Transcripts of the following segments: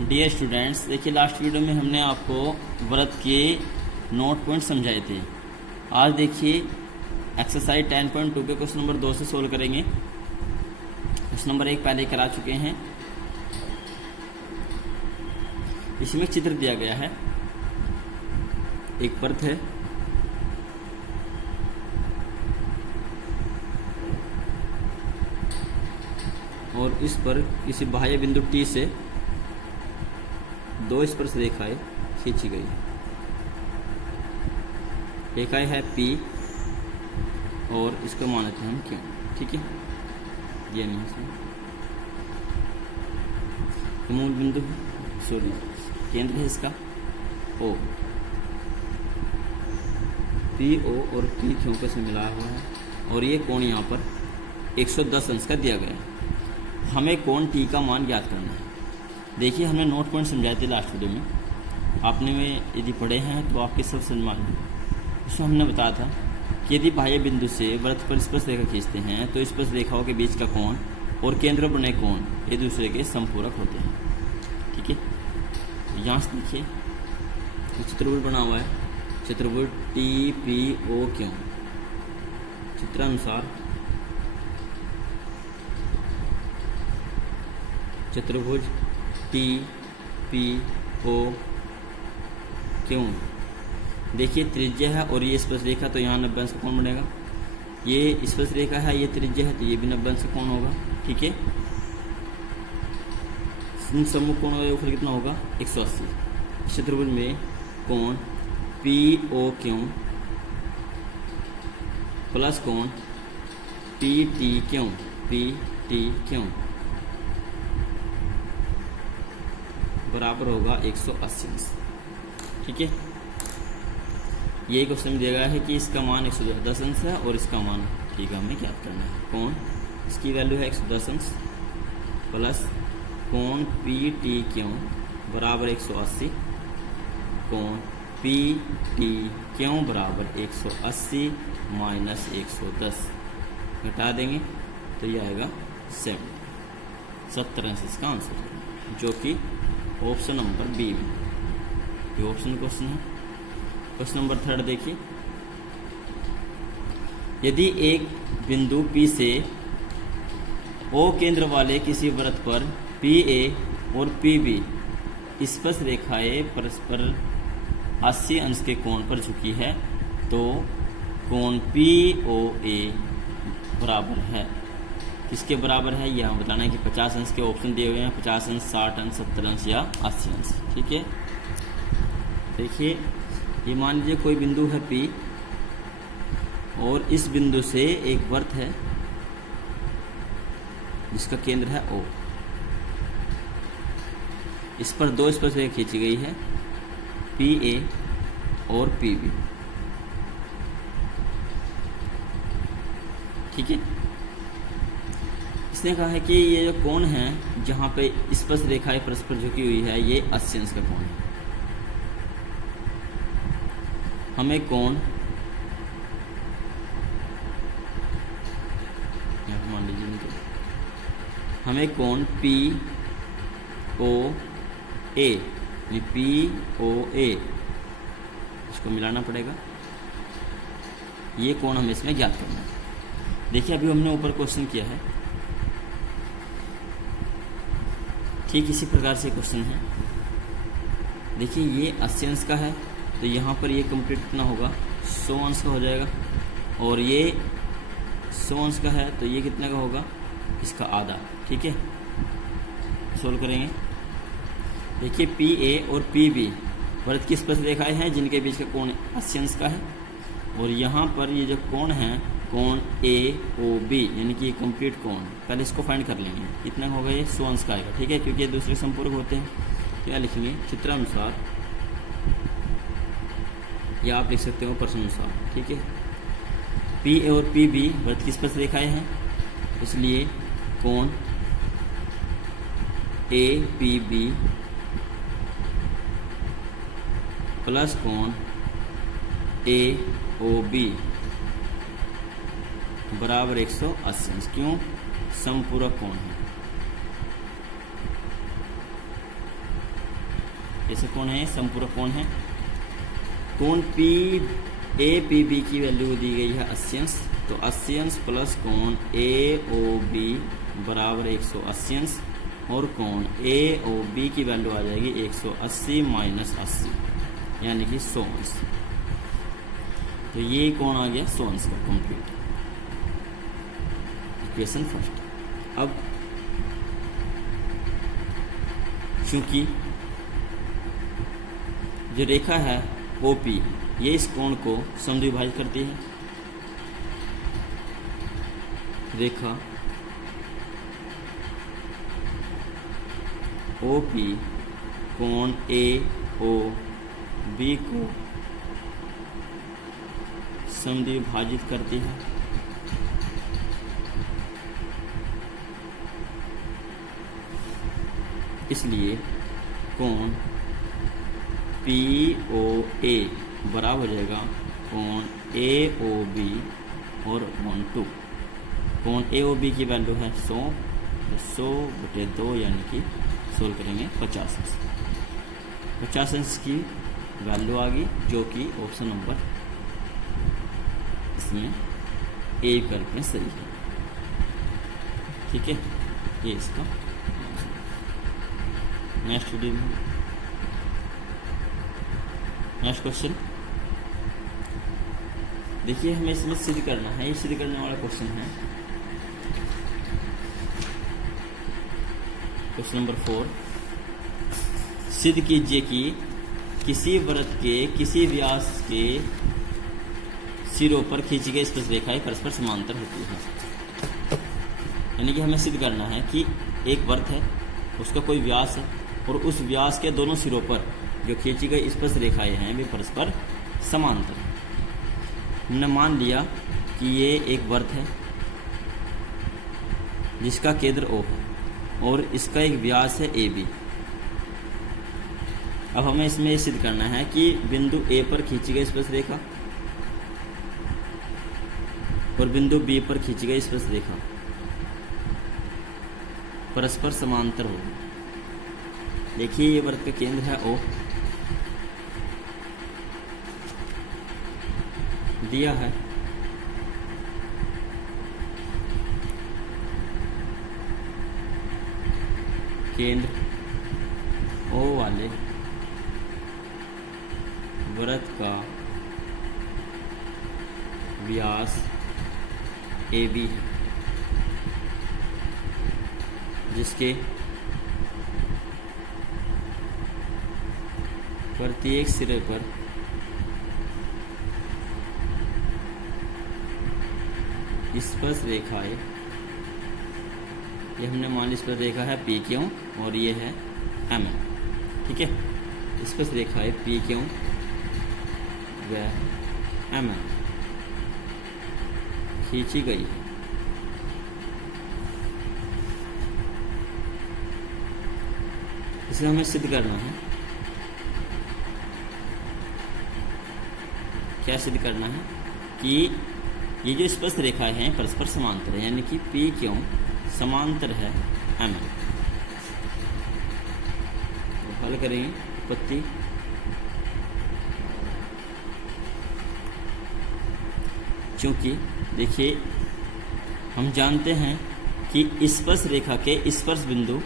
Dear students, देखिए last video में हमने आपको व्रत के नोट पॉइंट समझाए थे। आज देखिए एक्सरसाइज 10.2 के क्वेश्चन नंबर 2 से सोल्व करेंगे। क्वेश्चन नंबर 1 पहले करा चुके हैं। इसमें चित्र दिया गया है, एक व्रत है और इस पर किसी बाह्य बिंदु T से दो स्पर्श रेखाएं खींची गई है। रेखाएं है P और इसको मानते हैं हम Q। ठीक है, ये नहीं इसमें मूल बिंदु सॉरी केंद्र है इसका O। P O और P Q को से मिलाया हुआ है और ये कोण यहाँ पर 110 अंश का दिया गया है। हमें कोण T का मान ज्ञात करना है। देखिए हमने नोट पॉइंट समझाए थे लास्ट वीडियो में, आपने में यदि पढ़े हैं तो आपके सब समझ में। उसमें हमने बताया था कि यदि बाह्य बिंदु से वृत्त पर स्पर्श रेखा खींचते हैं तो स्पर्श रेखाओं के बीच का कोण और केंद्र बने कोण एक दूसरे के समपूरक होते हैं। ठीक है, यहाँ से देखिए चतुर्भुज बना हुआ है, चतुर्भुज TPOQ। चित्रानुसार चतुर्भुज TPOQ। देखिए त्रिज्या है और ये स्पर्श रेखा, तो यहाँ 90 अंश का कोण बनेगा। ये स्पर्श रेखा है, ये त्रिज्या है, तो ये भी 90 अंश का कोण होगा। ठीक है, सम्मुख कोण का योगफल कितना होगा 180। चतुर्भुज में कोण POQ प्लस कोण PTQ बराबर होगा 180 अंश। ठीक है, ये क्वेश्चन में दिया गया है कि इसका मान 110 अंश है और इसका मान ठीक है हमें ज्ञात करना है। कोण इसकी वैल्यू है 110 अंश प्लस कोण PTQ बराबर 180, कोण PTQ बराबर 180 माइनस 110 घटा देंगे तो ये आएगा 70 अंश इसका आंसर, जो कि ऑप्शन नंबर बी में ये ऑप्शन क्वेश्चन है। क्वेश्चन नंबर 3 देखिए, यदि एक बिंदु P से O केंद्र वाले किसी वृत्त पर PA और PB स्पर्श रेखाएं परस्पर 80 अंश के कोण पर झुकी है तो कोण POA बराबर है, किसके बराबर है यह हम बताना है कि 50 अंश के ऑप्शन दिए हुए हैं, 50 अंश, 60 अंश, 70 अंश या 80 अंश। ठीक है, देखिए ये मान लीजिए कोई बिंदु है P और इस बिंदु से एक वृत्त है जिसका केंद्र है O। इस पर दो स्पर्श रेखा खींची गई है PA और PB। ठीक है, इसने कहा है कि ये जो कोण है जहाँ पे स्पर्श रेखाएं परस्पर झुकी हुई है ये 80 अंश का कोण है। हमें कोण मान लीजिए तो हमें कोण POA इसको मिलाना पड़ेगा। ये कोण हमें इसमें ज्ञात करना है। देखिए अभी हमने ऊपर क्वेश्चन किया है, ठीक इसी प्रकार से क्वेश्चन है। देखिए ये 80 अंश का है तो यहाँ पर ये कंप्लीट कितना होगा 100 अंश का हो जाएगा, और ये 100 अंश का है तो ये कितने का होगा इसका आधा। ठीक है, सोल्व करेंगे। देखिए PA और PB वृत्त की स्पर्श रेखाएं हैं जिनके बीच का कोण 80 अंश का है, और यहाँ पर ये जो कोण है कोण AOB यानी कि ये कंप्लीट कोण, पहले इसको फाइंड कर लेंगे कितना होगा ये 100 अंश का आएगा। ठीक है, क्योंकि ये दूसरे संपूरक होते हैं। तो यहाँ लिखेंगे चित्रानुसार या आप लिख सकते हो प्रश्नानुसार। ठीक है, PA और PB वृत्त की स्पर्श रेखाएं हैं, इसलिए कोण APB प्लस कोण AOB बराबर 180 अंश। क्यों? समपूरक कोण है। कैसे कोण है? समपूरक कोण है। कोण पी ए पी बी की वैल्यू दी गई है 80 अंश, तो 80 अंश प्लस कोण ए ओ बी बराबर 180 अंश, और कोण ए ओ बी की वैल्यू आ जाएगी 180 माइनस 80 यानी कि 100 अंश। तो ये कोण आ गया 100 अंश का कंप्लीट। Equation first. अब चूंकि जो रेखा है OP ये इस कोण को समद्विभाजित करती है, रेखा OP कोण AOB को समद्विभाजित करती है। इसलिए कोण POA बराबर हो जाएगा कोण AOB और 1/2। कोण AOB की वैल्यू है 100, तो 100/2 यानी कि सोल्व करेंगे 50 अंश। 50 अंश की वैल्यू आ गई, जो कि ऑप्शन नंबर इसमें ए विकल्प में सही है। ठीक है, ये इसका नेक्स्ट वीडियो में। नेक्स्ट क्वेश्चन देखिए, हमें इसमें सिद्ध करना है, ये सिद्ध करने वाला क्वेश्चन है। क्वेश्चन नंबर 4, सिद्ध कीजिए कि किसी वृत्त के किसी व्यास के सिरों पर खींची गई स्पर्श रेखाएं परस्पर समांतर होती है। यानी कि हमें सिद्ध करना है कि एक वृत्त है, उसका कोई व्यास है, और उस व्यास के दोनों सिरों पर जो खींची गई स्पर्श रेखाएं हैं वे परस्पर समांतर हैं। हमने मान लिया कि ये एक वृत्त है जिसका केंद्र O है और इसका एक व्यास है AB। अब हमें इसमें सिद्ध करना है कि बिंदु A पर खींची गई स्पर्श रेखा और बिंदु B पर खींची गई स्पर्श रेखा परस्पर समांतर होगी। देखिए, ये वृत्त का केंद्र है O, दिया है केंद्र O वाले वृत्त का व्यास AB है, जिसके प्रत्येक सिरे पर स्पर्श रेखाएं, ये हमने मान ली स्पर्श रेखा है PQ और ये है MM। ठीक है, स्पर्श रेखाएं PQ व MM खींची गई है। इसे हमें सिद्ध करना है। क्या सिद्ध करना है? कि ये जो स्पर्श रेखाएं हैं परस्पर समांतर है, यानी कि PQ समांतर है MM। तो हल करेंगे उत्पत्ति। क्योंकि देखिए, हम जानते हैं कि स्पर्श रेखा के स्पर्श बिंदु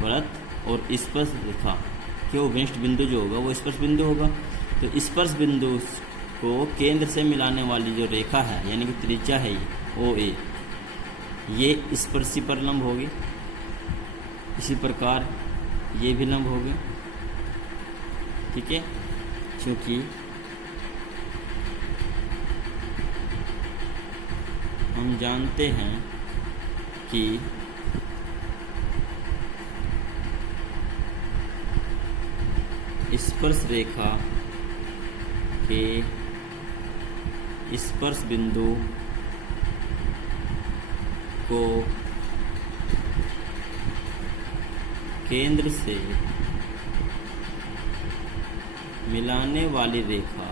वृत्त और स्पर्श रेखा के उभयनिष्ठ बिंदु जो होगा वो स्पर्श बिंदु होगा। तो स्पर्श बिंदु को केंद्र से मिलाने वाली जो रेखा है, यानी कि त्रिज्या है OA, ये स्पर्शी पर लंब होगी। इसी प्रकार ये भी लंब होगी। ठीक है, क्योंकि हम जानते हैं कि स्पर्श रेखा के स्पर्श बिंदु को केंद्र से मिलाने वाली रेखा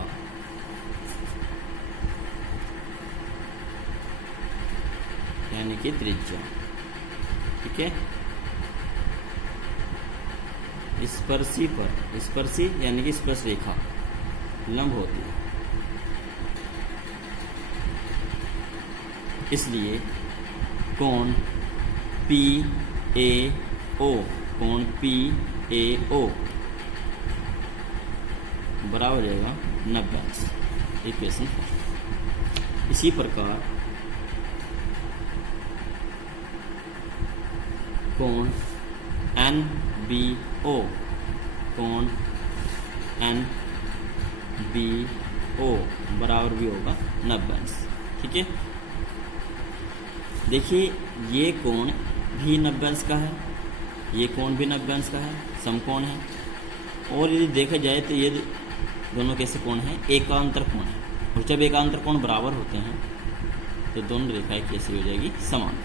यानी कि त्रिज्या। ठीक है, स्पर्शी पर, स्पर्शी यानी कि स्पर्श रेखा लंब होती है, इसलिए कोण पी ए ओ, कोण पी ए ओ बराबर हो जाएगा 90 अंश। इक्वेशन। इसी प्रकार कोण एन बी ओ, कोण एन बी ओ बराबर भी होगा 90 अंश। ठीक है, देखिए ये कोण भी 90 अंश का है, ये कोण भी 90 अंश का है, समकोण है। और यदि देखा जाए तो ये दोनों कैसे कोण हैं, एकांतर कोण है। और जब एकांतर कोण बराबर होते हैं तो दोनों रेखाएं कैसी हो जाएगी, समान।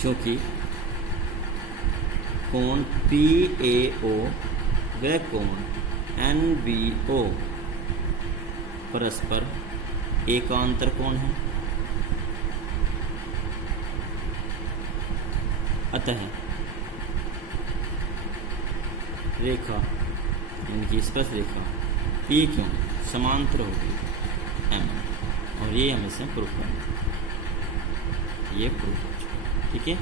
क्योंकि कोण पी ए ओ व कोण एन बी ओ परस्पर एकांतर कोण है, अतः रेखा यानी कि स्पर्श रेखा पी क्यों समांतर होगी एम, और ये हमेशा प्रूफ करना, ये प्रूफ हो चुका। ठीक है।